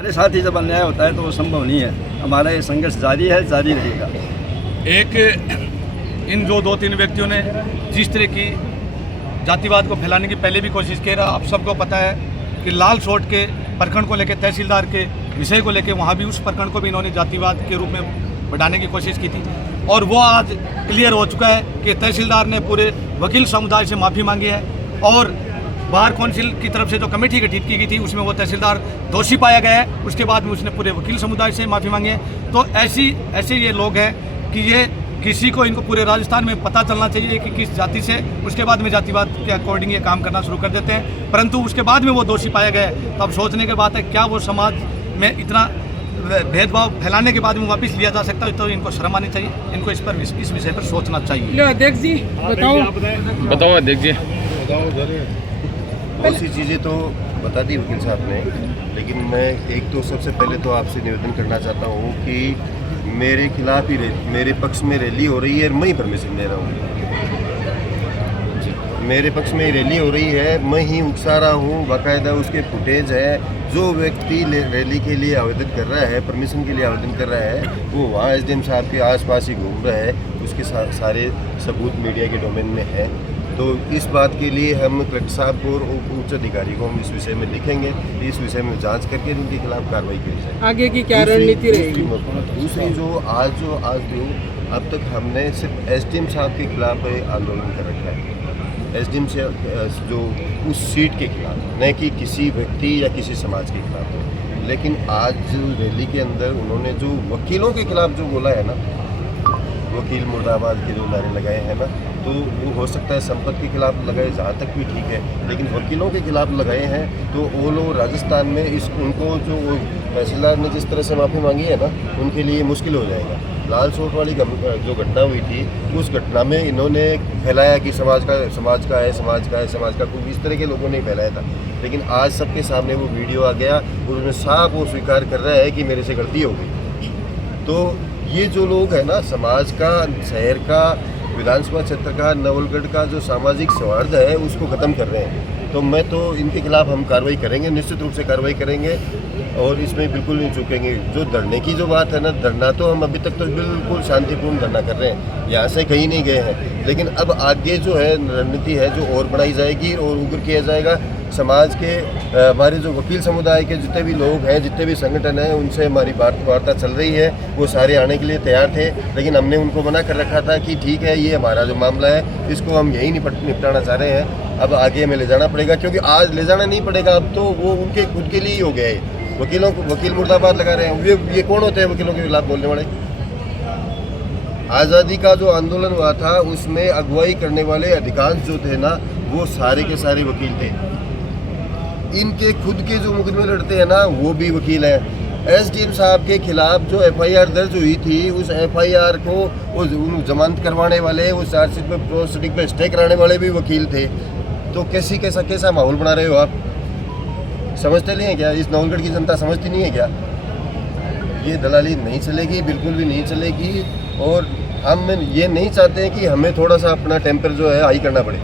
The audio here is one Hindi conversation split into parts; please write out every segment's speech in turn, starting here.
हमारे साथ ही जब अन्याय होता है तो वो संभव नहीं है। हमारा ये संघर्ष जारी है, जारी रहेगा। एक इन जो 2-3 व्यक्तियों ने जिस तरह की जातिवाद को फैलाने की पहले भी कोशिश की, आप सबको पता है कि लाल सोट के प्रखंड को लेकर तहसीलदार के विषय को लेकर वहाँ भी उस प्रखंड को भी इन्होंने जातिवाद के रूप में बढ़ाने की कोशिश की थी। और वो आज क्लियर हो चुका है कि तहसीलदार ने पूरे वकील समुदाय से माफ़ी मांगी है और बार काउंसिल की तरफ से जो कमेटी गठित की गई थी उसमें वो तहसीलदार दोषी पाया गया है। उसके बाद में उसने पूरे वकील समुदाय से माफ़ी मांगी है। तो ऐसे ये लोग हैं कि ये किसी को इनको पूरे राजस्थान में पता चलना चाहिए कि किस जाति से, उसके बाद में जातिवाद के अकॉर्डिंग ये काम करना शुरू कर देते हैं। परंतु उसके बाद में वो दोषी पाया गया है। तो अब सोचने की बात है, क्या वो समाज में इतना भेदभाव फैलाने के बाद में वापस लिया जा सकता है? तो इनको शर्म आनी चाहिए, इनको इस विषय पर सोचना चाहिए। अध्यक्ष जी बताओ अध्यक्ष जी। बहुत सी चीज़ें तो बता दी वकील साहब ने, लेकिन मैं एक तो सबसे पहले तो आपसे निवेदन करना चाहता हूँ कि मेरे खिलाफ ही मेरे पक्ष में रैली हो रही है, मैं ही परमिशन दे रहा हूँ। मेरे पक्ष में रैली हो रही है, मैं ही उकसा रहा हूँ, बाकायदा उसके फुटेज है। जो व्यक्ति रैली के लिए आवेदन कर रहा है, परमिशन के लिए आवेदन कर रहा है, वो वहाँ एसडीएम साहब के आसपास ही घूम रहा है। उसके सारे सबूत मीडिया के डोमेन में है। तो इस बात के लिए हम कलेक्टर साहब को और उच्च अधिकारी को हम इस विषय में लिखेंगे, इस विषय में जांच करके उनके खिलाफ कार्रवाई की जाए। आगे की क्या रणनीति रहेगी? दूसरी जो आज अब तक हमने सिर्फ एसडीएम साहब के खिलाफ आंदोलन कर रखा है। एसडीएम से जो उस सीट के खिलाफ, न कि किसी व्यक्ति या किसी समाज के खिलाफ। लेकिन आज रैली के अंदर उन्होंने जो वकीलों के खिलाफ जो बोला है ना, वकील मुर्दाबाद के जो नारे लगाए हैं ना, तो वो हो सकता है संपत्ति के खिलाफ लगाए, जहाँ तक भी ठीक है, लेकिन वकीलों के खिलाफ लगाए हैं तो वो लोग राजस्थान में उनको जो तहसीलदार ने जिस तरह से माफ़ी मांगी है ना, उनके लिए मुश्किल हो जाएगा। लाल सोट वाली जो घटना हुई थी, उस घटना में इन्होंने फैलाया कि समाज का कोई इस तरह के लोगों ने फैलाया था। लेकिन आज सबके सामने वो वीडियो आ गया और उसमें साफ वो स्वीकार कर रहा है कि मेरे से गलती हो गई। तो ये जो लोग हैं ना, समाज का, शहर का, विधानसभा क्षेत्र का, नवलगढ़ का जो सामाजिक सौहार्द है उसको ख़त्म कर रहे हैं। तो मैं तो इनके खिलाफ हम कार्रवाई करेंगे, निश्चित रूप से कार्रवाई करेंगे और इसमें बिल्कुल नहीं चूकेंगे। जो धरने की जो बात है ना, धरना तो हम अभी तक तो बिल्कुल शांतिपूर्ण धरना कर रहे हैं, यहाँ से कहीं नहीं गए हैं। लेकिन अब आगे जो है रणनीति है जो और बढ़ाई जाएगी और उग्र किया जाएगा। समाज के हमारे जो वकील समुदाय के जितने भी लोग हैं, जितने भी संगठन हैं, उनसे हमारी वार्ता चल रही है। वो सारे आने के लिए तैयार थे, लेकिन हमने उनको मना कर रखा था कि ठीक है, ये हमारा जो मामला है इसको हम यही निपटाना चाह रहे हैं। अब आगे हमें ले जाना पड़ेगा, क्योंकि आज ले जाना नहीं पड़ेगा, अब तो वो उनके खुद के लिए ही हो गया है। वकील मुर्दाबाद लगा रहे हैं। ये कौन होते हैं वकीलों के खिलाफ बोलने वाले? आज़ादी का जो आंदोलन हुआ था उसमें अगुवाई करने वाले अधिकांश जो थे ना, वो सारे के सारे वकील थे। इनके खुद के जो मुकदमे लड़ते हैं ना, वो भी वकील हैं। एसडीएम साहब के खिलाफ जो एफआईआर दर्ज हुई थी, उस एफआईआर को वो जमानत करवाने वाले, वो चार्जशीट में प्रोसीडिंग पे स्टे कराने वाले भी वकील थे। तो कैसा माहौल बना रहे हो आप? समझते नहीं है क्या? इस नवलगढ़ की जनता समझती नहीं है क्या? ये दलाली नहीं चलेगी, बिल्कुल भी नहीं चलेगी। और हम ये नहीं चाहते हैं कि हमें थोड़ा सा अपना टेम्पर जो है हाई करना पड़े।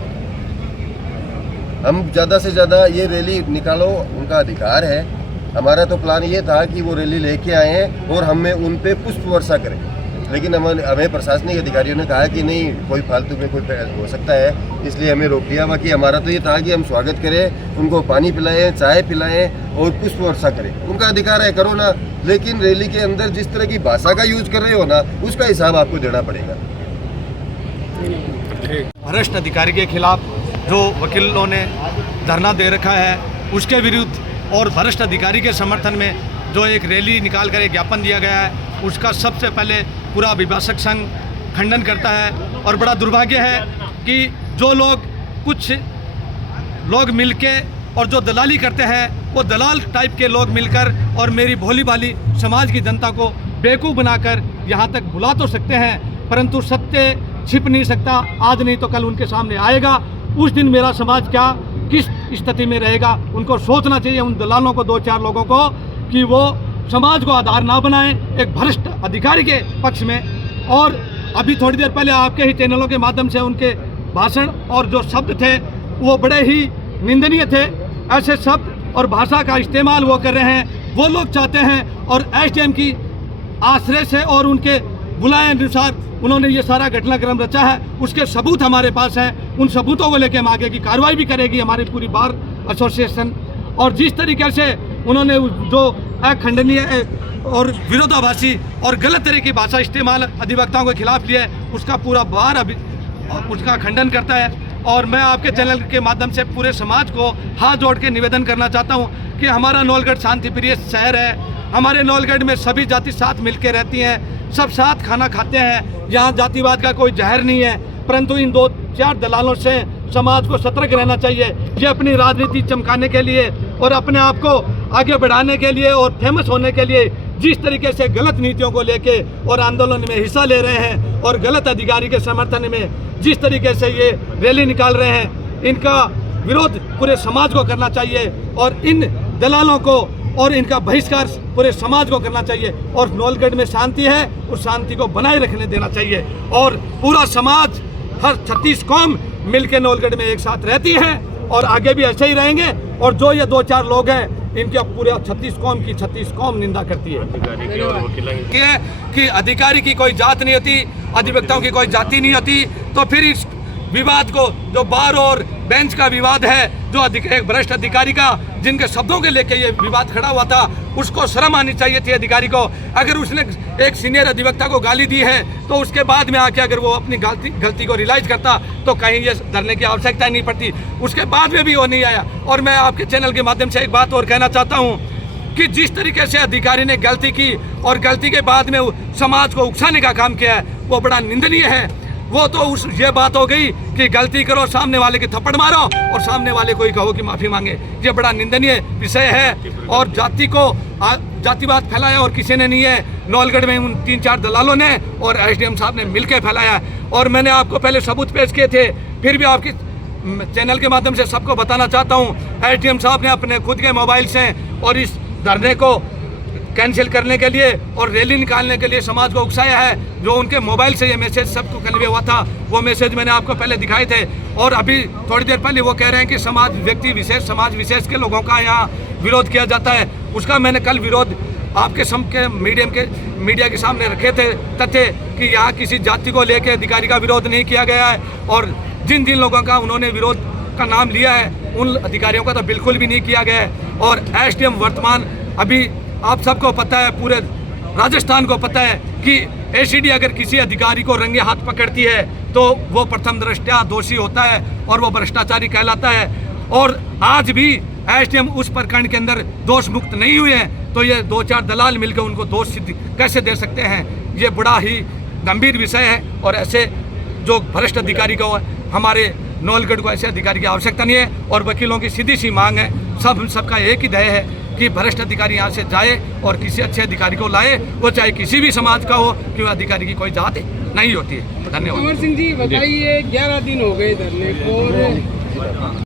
हम ज़्यादा से ज़्यादा ये रैली निकालो, उनका अधिकार है। हमारा तो प्लान ये था कि वो रैली लेके आए और हमें उन पे पुष्प वर्षा करें, लेकिन हमें प्रशासनिक अधिकारियों ने कहा कि नहीं, कोई फालतू में कोई हो सकता है, इसलिए हमें रोक दिया। बाकी हमारा तो ये था कि हम स्वागत करें, उनको पानी पिलाएं, चाय पिलाएं और पुष्प वर्षा करें। उनका अधिकार है, करो ना। लेकिन रैली के अंदर जिस तरह की भाषा का यूज कर रहे हो ना, उसका हिसाब आपको देना पड़ेगा। भ्रष्ट अधिकारी के खिलाफ जो वकीलों ने धरना दे रखा है, उसके विरुद्ध और भ्रष्ट अधिकारी के समर्थन में जो एक रैली निकाल कर एक ज्ञापन दिया गया है, उसका सबसे पहले पूरा अभिभाषक संघ खंडन करता है। और बड़ा दुर्भाग्य है कि जो कुछ लोग मिलके और जो दलाली करते हैं, वो दलाल टाइप के लोग मिलकर और मेरी भोली भाली समाज की जनता को बेवकूफ़ बनाकर यहाँ तक बुला तो सकते हैं, परंतु सत्य छिप नहीं सकता। आज नहीं तो कल उनके सामने आएगा। उस दिन मेरा समाज किस स्थिति में रहेगा, उनको सोचना चाहिए, उन दलालों को, 2-4 लोगों को, कि वो समाज को आधार ना बनाएं एक भ्रष्ट अधिकारी के पक्ष में। और अभी थोड़ी देर पहले आपके ही चैनलों के माध्यम से उनके भाषण और जो शब्द थे वो बड़े ही निंदनीय थे। ऐसे शब्द और भाषा का इस्तेमाल वो कर रहे हैं वो लोग चाहते हैं और एसडीएम की आश्रय से और उनके बुलाए अनुसार उन्होंने ये सारा घटनाक्रम रचा है। उसके सबूत हमारे पास हैं। उन सबूतों को लेकर हम आगे की कार्रवाई भी करेगी हमारी पूरी बार एसोसिएशन। और जिस तरीके से उन्होंने जो अखंडनीय और विरोधाभासी और गलत तरह की भाषा इस्तेमाल अधिवक्ताओं के खिलाफ लिया है, उसका पूरा बार अभी उसका खंडन करता है। और मैं आपके चैनल के माध्यम से पूरे समाज को हाथ जोड़ के निवेदन करना चाहता हूं कि हमारा नौलगढ़ शांतिप्रिय शहर है। हमारे नौलगढ़ में सभी जाति साथ मिलकर रहती हैं, सब साथ खाना खाते हैं। यहाँ जातिवाद का कोई जहर नहीं है, परंतु इन 2-4 दलालों से समाज को सतर्क रहना चाहिए। ये अपनी राजनीति चमकाने के लिए और अपने आप को आगे बढ़ाने के लिए और फेमस होने के लिए जिस तरीके से गलत नीतियों को लेके और आंदोलन में हिस्सा ले रहे हैं और गलत अधिकारी के समर्थन में जिस तरीके से ये रैली निकाल रहे हैं, इनका विरोध पूरे समाज को करना चाहिए और इन दलालों को और इनका बहिष्कार पूरे समाज को करना चाहिए। और नौलगढ़ में शांति है, उस शांति को बनाए रखने देना चाहिए। और पूरा समाज, हर 36 कौम मिलकर नौलगढ़ में एक साथ रहती हैं और आगे भी ऐसे ही रहेंगे। और जो ये 2-4 लोग हैं, इनके पूरे 36 कौम की 36 कौम निंदा करती है कि अधिकारी की कोई जात नहीं होती, अधिवक्ताओं की कोई जाति नहीं होती। तो फिर इस विवाद को, जो बार और बेंच का विवाद है, जो एक भ्रष्ट अधिकारी का जिनके शब्दों के लेके ये विवाद खड़ा हुआ था, उसको शर्म आनी चाहिए थी अधिकारी को। अगर उसने एक सीनियर अधिवक्ता को गाली दी है तो उसके बाद में आके अगर वो अपनी गलती को रियलाइज करता तो कहीं ये धरने की आवश्यकता नहीं पड़ती। उसके बाद में भी वो नहीं आया। और मैं आपके चैनल के माध्यम से एक बात और कहना चाहता हूँ कि जिस तरीके से अधिकारी ने गलती की और गलती के बाद में समाज को उकसाने का काम किया है, वो बड़ा निंदनीय है। वो तो ये बात हो गई कि गलती करो, सामने वाले की थप्पड़ मारो और सामने वाले को ही कहो कि माफ़ी मांगे। ये बड़ा निंदनीय विषय है और जाति को जातिवाद फैलाया और किसी ने नहीं है, नौलगढ़ में उन 3-4 दलालों ने और एसडीएम साहब ने मिलकर फैलाया। और मैंने आपको पहले सबूत पेश किए थे, फिर भी आपके चैनल के माध्यम से सबको बताना चाहता हूँ, एसडीएम साहब ने अपने खुद के मोबाइल से और इस धरने को कैंसिल करने के लिए और रैली निकालने के लिए समाज को उकसाया है। जो उनके मोबाइल से ये मैसेज सबको कन्वे हुआ था, वो मैसेज मैंने आपको पहले दिखाए थे। और अभी थोड़ी देर पहले वो कह रहे हैं कि समाज विशेष के लोगों का यहाँ विरोध किया जाता है। उसका मैंने कल विरोध आपके मीडिया के सामने रखे थे तथ्य कि यहाँ किसी जाति को लेकर अधिकारी का विरोध नहीं किया गया है। और जिन लोगों का उन्होंने विरोध का नाम लिया है, उन अधिकारियों का तो बिल्कुल भी नहीं किया गया है। और एसडीएम वर्तमान, अभी आप सबको पता है, पूरे राजस्थान को पता है कि एसीडी अगर किसी अधिकारी को रंगे हाथ पकड़ती है तो वो प्रथम दृष्टया दोषी होता है और वो भ्रष्टाचारी कहलाता है। और आज भी एसडीएम उस प्रकरण के अंदर दोष मुक्त नहीं हुए हैं, तो ये 2-4 दलाल मिलकर उनको दोष सिद्ध कैसे दे सकते हैं? ये बड़ा ही गंभीर विषय है। और ऐसे जो भ्रष्ट अधिकारी को, हमारे नौलगढ़ को ऐसे अधिकारी की आवश्यकता नहीं है। और वकीलों की सीधी सी मांग है, सबका एक ही ध्येय है कि भ्रष्ट अधिकारी यहाँ से जाए और किसी अच्छे अधिकारी को लाए, वो चाहे किसी भी समाज का हो, कि वो अधिकारी की कोई जात नहीं होती है। धन्यवाद। अमर सिंह जी बताइए, 11 दिन हो गए धरने को।